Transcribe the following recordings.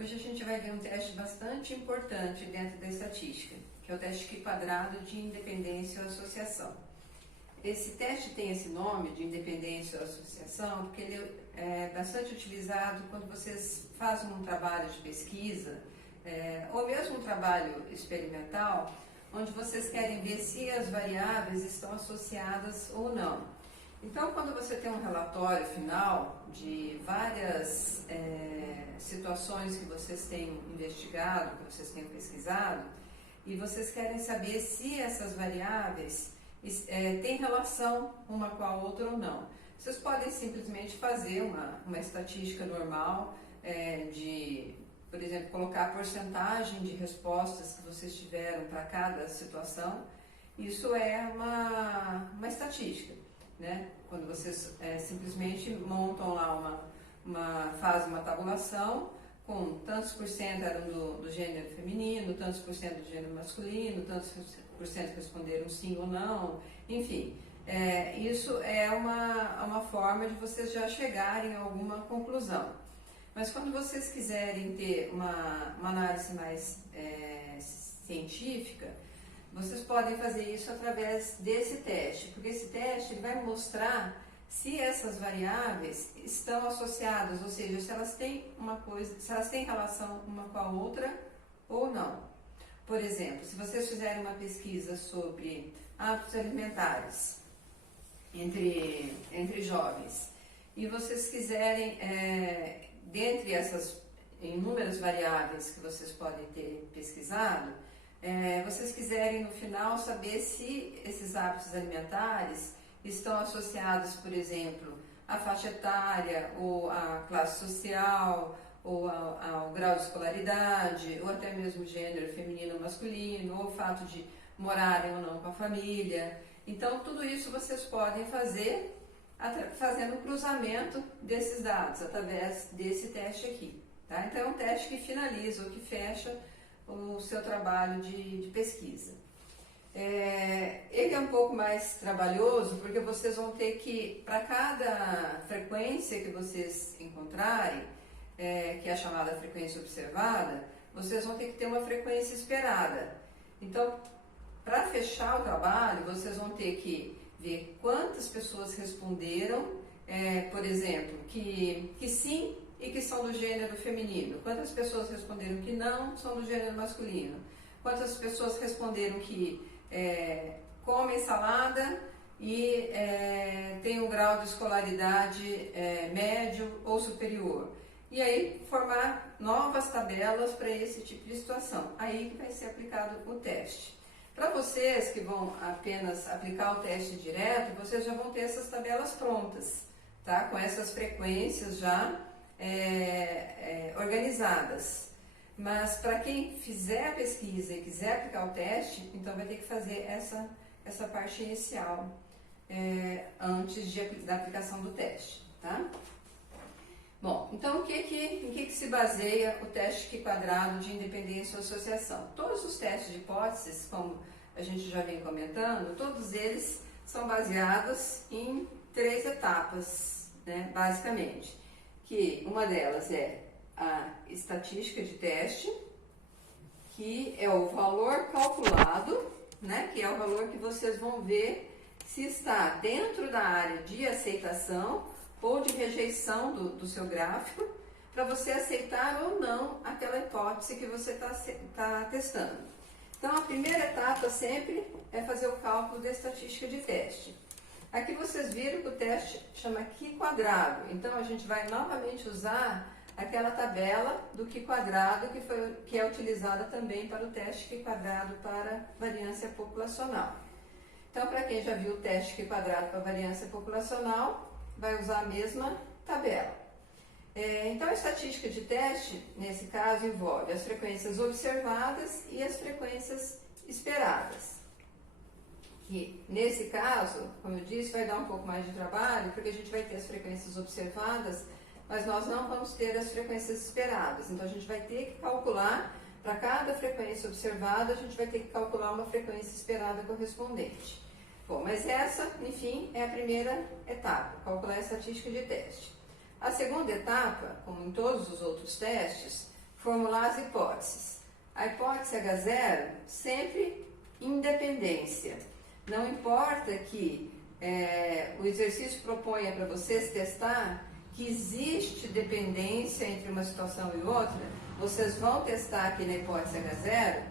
Hoje a gente vai ver um teste bastante importante dentro da estatística, que é o teste Q-quadrado de independência ou associação. Esse teste tem esse nome de independência ou associação porque ele é bastante utilizado quando vocês fazem um trabalho de pesquisa ou mesmo um trabalho experimental, onde vocês querem ver se as variáveis estão associadas ou não. Então, quando você tem um relatório final de várias situações que vocês têm investigado, que vocês têm pesquisado, e vocês querem saber se essas variáveis têm relação uma com a outra ou não. Vocês podem simplesmente fazer uma estatística normal de, por exemplo, colocar a porcentagem de respostas que vocês tiveram para cada situação. Isso é uma estatística, né? Quando vocês simplesmente montam lá fazem uma tabulação com tantos por cento eram do gênero feminino, tantos por cento do gênero masculino, tantos por cento responderam sim ou não, enfim. Isso é uma forma de vocês já chegarem a alguma conclusão. Mas quando vocês quiserem ter uma análise mais científica, vocês podem fazer isso através desse teste, porque esse teste ele vai mostrar se essas variáveis estão associadas, ou seja, se elas têm se elas têm relação uma com a outra ou não. Por exemplo, se vocês fizerem uma pesquisa sobre hábitos alimentares entre jovens e vocês quiserem, dentre essas inúmeras variáveis que vocês podem ter pesquisado, vocês quiserem no final saber se esses hábitos alimentares estão associados, por exemplo, à faixa etária, ou à classe social, ou ao grau de escolaridade, ou até mesmo gênero feminino ou masculino, ou o fato de morarem ou não com a família. Então, tudo isso vocês podem fazer fazendo o cruzamento desses dados, através desse teste aqui. Tá? Então, é um teste que finaliza ou que fecha o seu trabalho de pesquisa. Ele é um pouco mais trabalhoso porque vocês vão ter que, para cada frequência que vocês encontrarem, que é a chamada frequência observada, vocês vão ter que ter uma frequência esperada. Então, para fechar o trabalho, vocês vão ter que ver quantas pessoas responderam, por exemplo, que sim e que são do gênero feminino. Quantas pessoas responderam que não são do gênero masculino. Quantas pessoas responderam que comem salada e tem um grau de escolaridade médio ou superior. E aí formar novas tabelas para esse tipo de situação. Aí que vai ser aplicado o teste. Para vocês que vão apenas aplicar o teste direto, vocês já vão ter essas tabelas prontas, tá? Com essas frequências já organizadas. Mas para quem fizer a pesquisa e quiser aplicar o teste, então vai ter que fazer essa parte inicial antes da aplicação do teste, tá? Bom, então em que se baseia o teste Q-quadrado de independência ou associação? Todos os testes de hipóteses, como a gente já vem comentando, todos eles são baseados em 3 etapas, né, basicamente. Que uma delas é a estatística de teste, que é o valor calculado, né, que é o valor que vocês vão ver se está dentro da área de aceitação ou de rejeição do seu gráfico, para você aceitar ou não aquela hipótese que você está testando. Então, a primeira etapa sempre é fazer o cálculo da estatística de teste. Aqui vocês viram que o teste chama Q-quadrado, então a gente vai novamente usar aquela tabela do Q-quadrado que é utilizada também para o teste Q-quadrado para variância populacional. Então, para quem já viu o teste Q-quadrado para variância populacional, vai usar a mesma tabela. Então, a estatística de teste, nesse caso, envolve as frequências observadas e as frequências esperadas. Que, nesse caso, como eu disse, vai dar um pouco mais de trabalho, porque a gente vai ter as frequências observadas, mas nós não vamos ter as frequências esperadas. Então, a gente vai ter que calcular, para cada frequência observada, a gente vai ter que calcular uma frequência esperada correspondente. Bom, mas essa, enfim, é a primeira etapa, calcular a estatística de teste. A segunda etapa, como em todos os outros testes, formular as hipóteses. A hipótese H0 sempre independência. Não importa que o exercício proponha para vocês testar que existe dependência entre uma situação e outra, vocês vão testar aqui na hipótese H0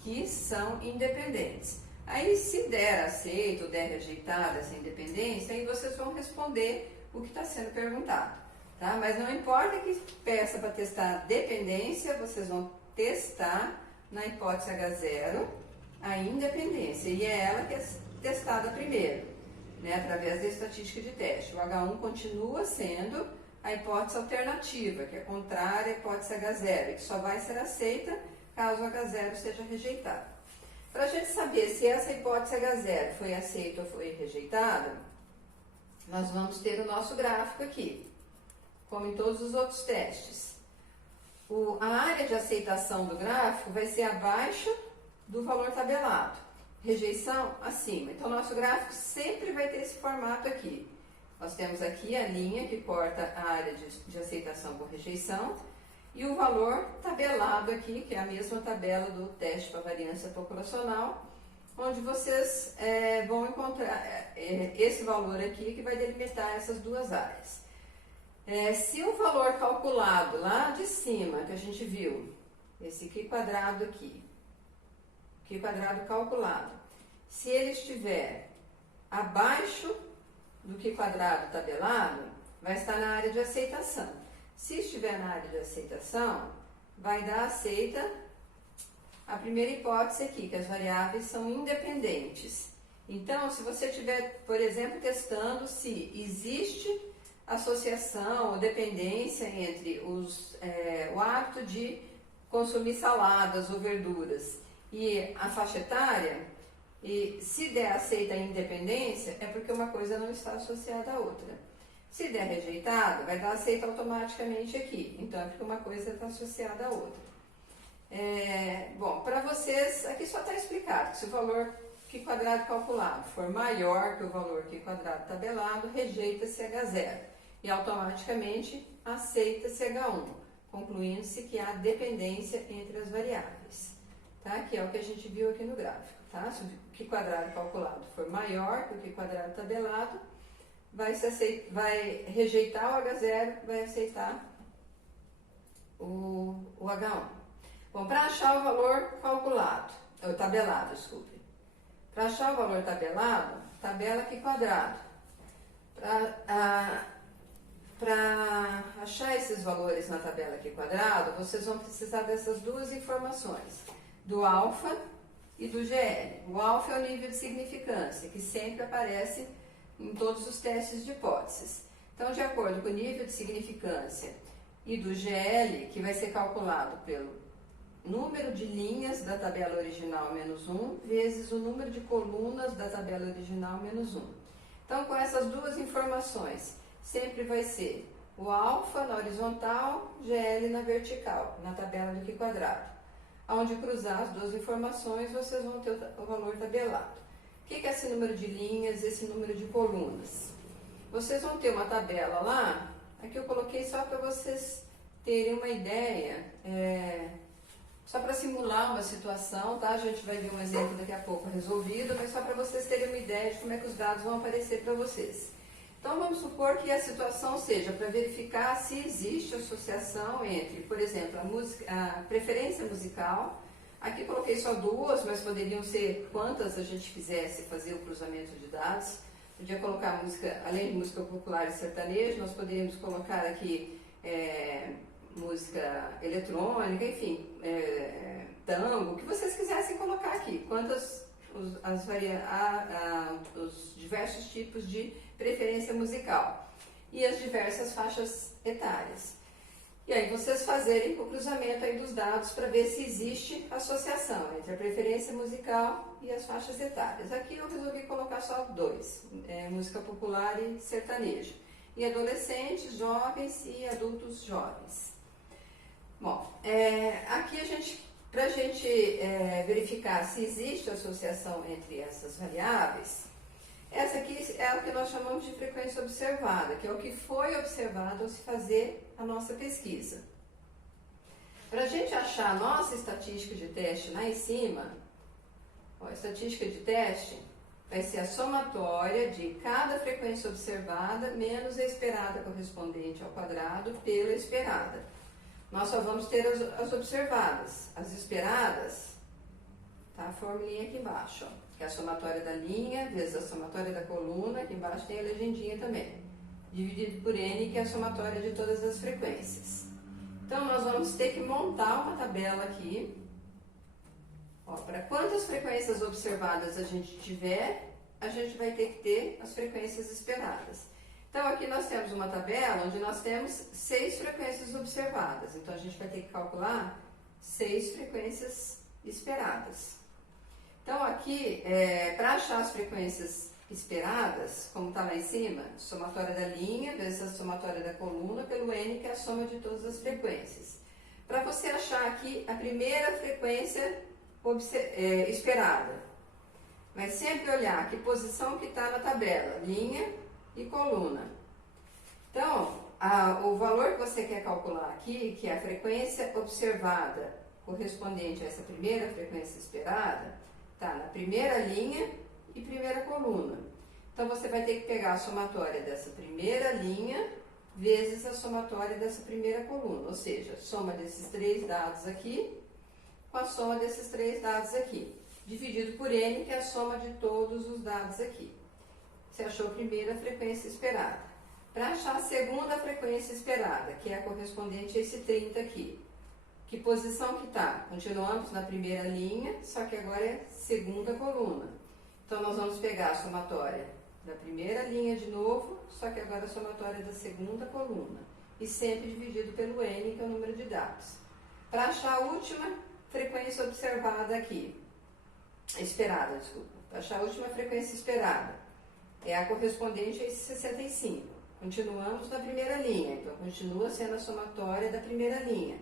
que são independentes. Aí, se der aceito ou der rejeitada essa independência, aí vocês vão responder o que está sendo perguntado, tá? Mas não importa que peça para testar a dependência, vocês vão testar na hipótese H0 a independência, e é ela que é testada primeiro, né, através da estatística de teste. O H1 continua sendo a hipótese alternativa, que é contrária à hipótese H0, e que só vai ser aceita caso o H0 seja rejeitado. Para a gente saber se essa hipótese H0 foi aceita ou foi rejeitada, nós vamos ter o nosso gráfico aqui, como em todos os outros testes. A área de aceitação do gráfico vai ser abaixo do valor tabelado, rejeição acima. Então, nosso gráfico sempre vai ter esse formato aqui. Nós temos aqui a linha que corta a área de aceitação por rejeição e o valor tabelado aqui, que é a mesma tabela do teste para variância populacional, onde vocês vão encontrar esse valor aqui que vai delimitar essas duas áreas. Se o valor calculado lá de cima, que a gente viu, esse Q quadrado aqui, Q quadrado calculado, se ele estiver abaixo do Q quadrado tabelado, vai estar na área de aceitação. Se estiver na área de aceitação, vai dar aceita a primeira hipótese aqui, que as variáveis são independentes. Então, se você estiver, por exemplo, testando se existe associação ou dependência entre o hábito de consumir saladas ou verduras e a faixa etária, e se der aceita a independência, é porque uma coisa não está associada à outra. Se der rejeitado, vai dar aceita automaticamente aqui. Então, é porque uma coisa está associada à outra. Bom, para vocês, aqui só está explicado que se o valor Q quadrado calculado for maior que o valor Q quadrado tabelado, rejeita-se H0 e automaticamente aceita-se H1, concluindo-se que há dependência entre as variáveis, tá? Que é o que a gente viu aqui no gráfico, tá? Se o Q quadrado calculado for maior que o Q quadrado tabelado, vai rejeitar o H0, vai aceitar o H1. Bom, para achar o valor calculado, o tabelado, desculpe. Para achar o valor tabelado, tabela Q quadrado. Para achar esses valores na tabela Q quadrado, vocês vão precisar dessas duas informações, do alfa e do GL. O alfa é o nível de significância, que sempre aparece em todos os testes de hipóteses. Então, de acordo com o nível de significância e do GL, que vai ser calculado pelo número de linhas da tabela original menos 1, vezes o número de colunas da tabela original menos 1. Então, com essas duas informações, sempre vai ser o alfa na horizontal, GL na vertical, na tabela do Q quadrado. Onde cruzar as duas informações, vocês vão ter o valor tabelado. O que é esse número de linhas, esse número de colunas? Vocês vão ter uma tabela lá, aqui eu coloquei só para vocês terem uma ideia, só para simular uma situação, tá? A gente vai ver um exemplo daqui a pouco resolvido, mas só para vocês terem uma ideia de como é que os dados vão aparecer para vocês. Então, vamos supor que a situação seja para verificar se existe associação entre, por exemplo, a preferência musical. Aqui coloquei só duas, mas poderiam ser quantas a gente quisesse fazer o cruzamento de dados. Podia colocar música, além de música popular e sertanejo, nós poderíamos colocar aqui música eletrônica, enfim, tango, o que vocês quisessem colocar aqui. Quantas os diversos tipos de preferência musical e as diversas faixas etárias. E aí vocês fazerem o cruzamento aí dos dados para ver se existe associação entre a preferência musical e as faixas etárias. Aqui eu resolvi colocar só dois, música popular e sertanejo. E adolescentes, jovens e adultos jovens. Bom, aqui para a gente verificar se existe associação entre essas variáveis, essa aqui é o que nós chamamos de frequência observada, que é o que foi observado ao se fazer a nossa pesquisa. Para a gente achar a nossa estatística de teste lá em cima, ó, a estatística de teste vai ser a somatória de cada frequência observada menos a esperada correspondente ao quadrado pela esperada. Nós só vamos ter as observadas. As esperadas, tá a formulinha aqui embaixo, ó, que é a somatória da linha vezes a somatória da coluna, aqui embaixo tem a legendinha também, dividido por n, que é a somatória de todas as frequências. Então, nós vamos ter que montar uma tabela aqui, para quantas frequências observadas a gente tiver, a gente vai ter que ter as frequências esperadas. Então, aqui nós temos uma tabela onde nós temos 6 frequências observadas. Então, a gente vai ter que calcular 6 frequências esperadas. Então, aqui, para achar as frequências esperadas, como está lá em cima, somatória da linha vezes a somatória da coluna pelo n, que é a soma de todas as frequências. Para você achar aqui a primeira frequência esperada, vai sempre olhar que posição que está na tabela, linha e coluna. Então, o valor que você quer calcular aqui, que é a frequência observada correspondente a essa primeira frequência esperada, está na primeira linha e primeira coluna. Então, você vai ter que pegar a somatória dessa primeira linha vezes a somatória dessa primeira coluna, ou seja, soma desses 3 dados aqui com a soma desses 3 dados aqui, dividido por n, que é a soma de todos os dados aqui. Você achou a primeira frequência esperada. Para achar a segunda frequência esperada, que é a correspondente a esse 30 aqui, que posição que está? Continuamos na primeira linha, só que agora é segunda coluna. Então, nós vamos pegar a somatória da primeira linha de novo, só que agora a somatória da segunda coluna. E sempre dividido pelo n, que é o número de dados. Para achar a última frequência observada aqui, esperada, desculpa. Para achar a última frequência esperada, é a correspondente a esse 65. Continuamos na primeira linha, então continua sendo a somatória da primeira linha.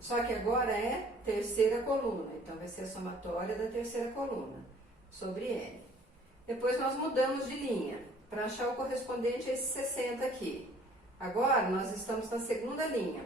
Só que agora é terceira coluna, então vai ser a somatória da terceira coluna, sobre n. Depois nós mudamos de linha, para achar o correspondente a esse 60 aqui. Agora nós estamos na segunda linha,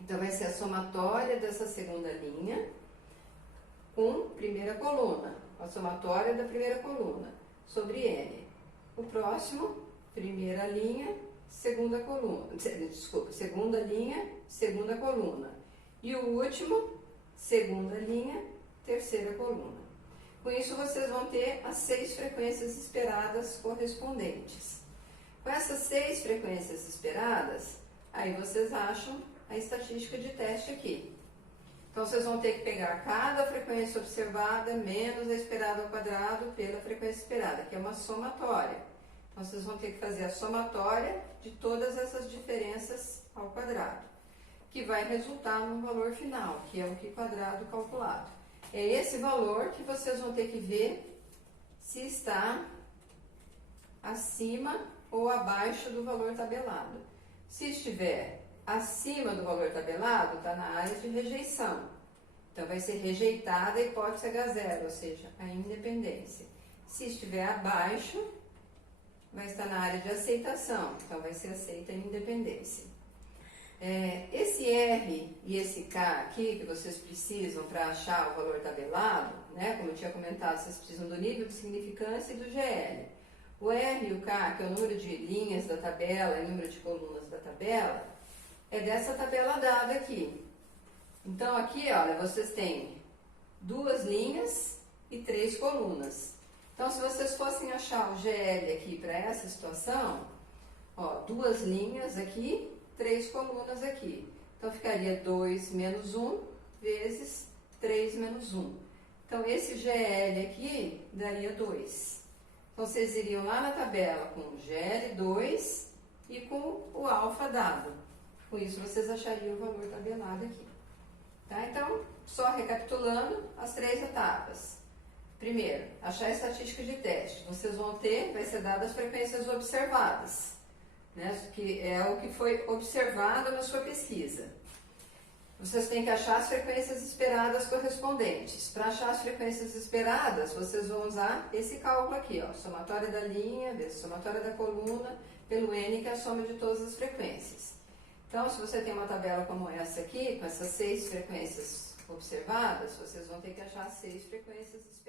então vai ser a somatória dessa segunda linha com primeira coluna, a somatória da primeira coluna, sobre n. O próximo, primeira linha, segunda coluna, desculpa, segunda linha, segunda coluna. E o último, segunda linha, terceira coluna. Com isso, vocês vão ter as 6 frequências esperadas correspondentes. Com essas 6 frequências esperadas, aí vocês acham a estatística de teste aqui. Então, vocês vão ter que pegar cada frequência observada menos a esperada ao quadrado pela frequência esperada, que é uma somatória. Então, vocês vão ter que fazer a somatória de todas essas diferenças ao quadrado, que vai resultar no valor final, que é o Q quadrado calculado. É esse valor que vocês vão ter que ver se está acima ou abaixo do valor tabelado. Se estiver acima do valor tabelado, está na área de rejeição. Então, vai ser rejeitada a hipótese H0, ou seja, a independência. Se estiver abaixo, vai estar na área de aceitação. Então, vai ser aceita a independência. Esse R e esse K aqui, que vocês precisam para achar o valor tabelado, né? Como eu tinha comentado, vocês precisam do nível de significância e do GL. O R e o K, que é o número de linhas da tabela e o número de colunas da tabela, é dessa tabela dada aqui. Então, aqui, olha, vocês têm 2 linhas e 3 colunas. Então, se vocês fossem achar o GL aqui para essa situação, ó, 2 linhas aqui, 3 colunas aqui. Então, ficaria 2 menos 1 vezes 3 menos 1. Então, esse GL aqui daria 2. Então, vocês iriam lá na tabela com o GL2 e com o alfa dado. Com isso, vocês achariam o valor tabelado aqui. Tá? Então, só recapitulando as 3 etapas. Primeiro, achar a estatística de teste. Vocês vão ter, vai ser dado as frequências observadas, né? Que é o que foi observado na sua pesquisa. Vocês têm que achar as frequências esperadas correspondentes. Para achar as frequências esperadas, vocês vão usar esse cálculo aqui, ó, somatória da linha vezes somatória da coluna pelo n, que é a soma de todas as frequências. Então, se você tem uma tabela como essa aqui, com essas 6 frequências observadas, vocês vão ter que achar 6 frequências específicas.